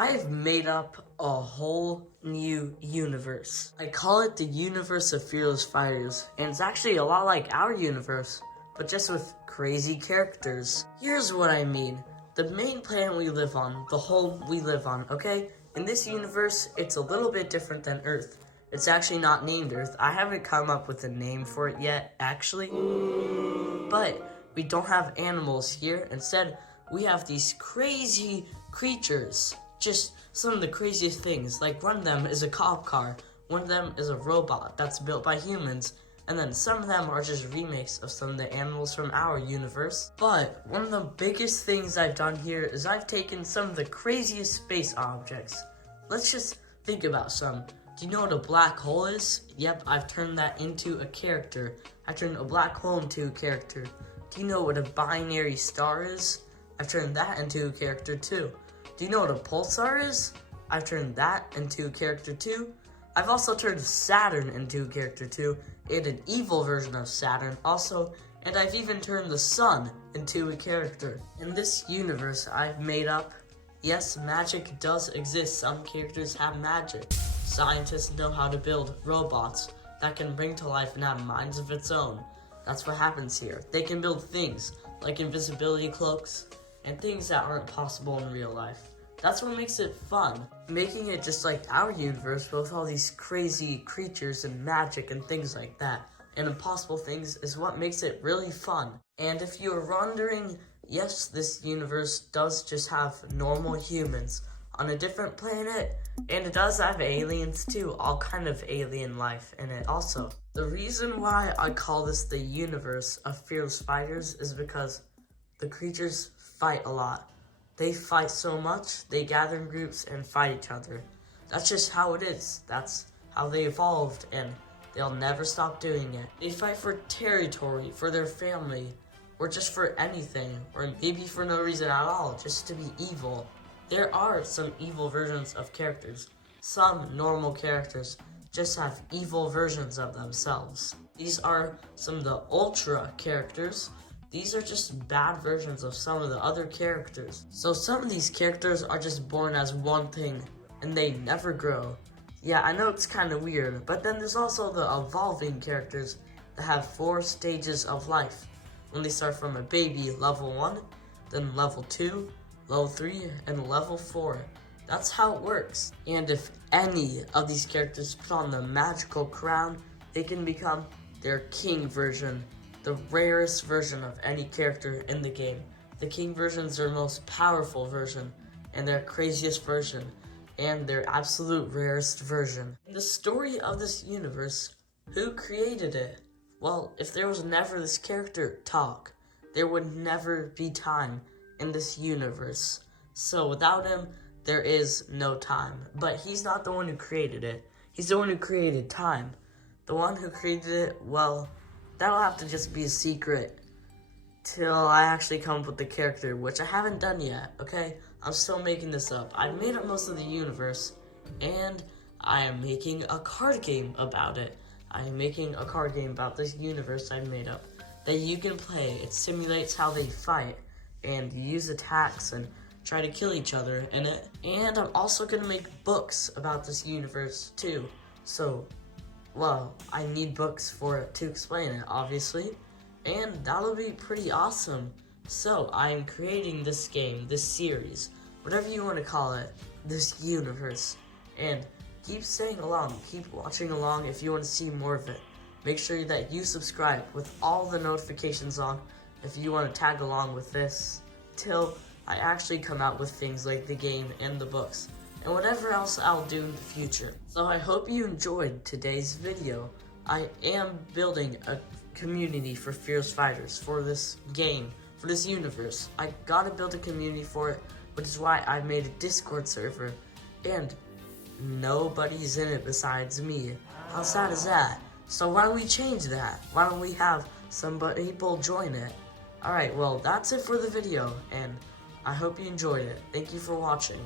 I've made up a whole new universe. I call it the universe of Fearless Fighters, and it's actually a lot like our universe, but just with crazy characters. Here's what I mean. The main planet we live on, the home we live on, okay? In this universe, it's a little bit different than Earth. It's actually not named Earth. I haven't come up with a name for it yet, actually. But we don't have animals here. Instead, we have these crazy creatures. Just some of the craziest things. Like one of them is a cop car. One of them is a robot that's built by humans. And then some of them are just remakes of some of the animals from our universe. But one of the biggest things I've done here is I've taken some of the craziest space objects. Let's just think about some. Do you know what a black hole is? Yep, I've turned that into a character. I turned a black hole into a character. Do you know what a binary star is? I've turned that into a character too. Do you know what a pulsar is? I've turned that into a character too. I've also turned Saturn into a character too, and an evil version of Saturn also, and I've even turned the sun into a character. In this universe I've made up, yes, magic does exist. Some characters have magic. Scientists know how to build robots that can bring to life and have minds of its own. That's what happens here. They can build things like invisibility cloaks and things that aren't possible in real life. That's what makes it fun. Making it just like our universe with all these crazy creatures and magic and things like that, and impossible things, is what makes it really fun. And if you're wondering, yes, this universe does just have normal humans on a different planet, and it does have aliens too, all kind of alien life in it also. The reason why I call this the universe of Fearless Fighters is because the creatures fight a lot. They fight so much, they gather in groups and fight each other. That's just how it is. That's how they evolved, and they'll never stop doing it. They fight for territory, for their family, or just for anything, or maybe for no reason at all, just to be evil. There are some evil versions of characters. Some normal characters just have evil versions of themselves. These are some of the ultra characters. These are just bad versions of some of the other characters. So some of these characters are just born as one thing, and they never grow. Yeah, I know it's kind of weird, but then there's also the evolving characters that have 4 stages of life. When they start from a baby, level 1, then level 2, level 3, and level 4. That's how it works. And if any of these characters put on the magical crown, they can become their king version. The rarest version of any character in the game. The king version is their most powerful version, and their craziest version, and their absolute rarest version. In the story of this universe, who created it? Well, if there was never this character talk, there would never be time in this universe. So without him, there is no time. But he's not the one who created it. He's the one who created time. The one who created it, well, that'll have to just be a secret till I actually come up with the character, which I haven't done yet, okay? I'm still making this up. I've made up most of the universe, and I am making a card game about it. I am making a card game about this universe I made up that you can play. It simulates how they fight and use attacks and try to kill each other in it. And I'm also gonna make books about this universe too. So, well, I need books for it to explain it, obviously, and that'll be pretty awesome. So, I am creating this game, this series, whatever you want to call it, this universe, and keep staying along, keep watching along if you want to see more of it. Make sure that you subscribe with all the notifications on if you want to tag along with this, till I actually come out with things like the game and the books, and whatever else I'll do in the future. So I hope you enjoyed today's video. I am building a community for Fearless Fighters, for this game, for this universe. I gotta build a community for it, which is why I made a Discord server, and nobody's in it besides me. How sad is that? So why don't we change that? Why don't we have some people join it? Alright, well, that's it for the video, and I hope you enjoyed it. Thank you for watching.